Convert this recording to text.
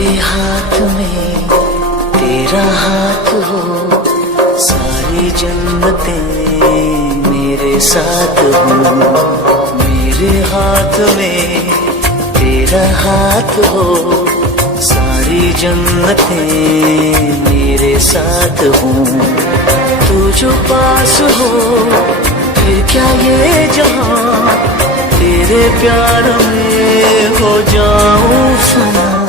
मेरे हाथ में तेरा हाथ हो, सारी जन्नतें मेरे साथ हो। मेरे हाथ में तेरा हाथ हो, सारी जन्नतें मेरे साथ हो। तू जो पास हो फिर क्या ये जहां, तेरे प्यार में हो जाऊं फना।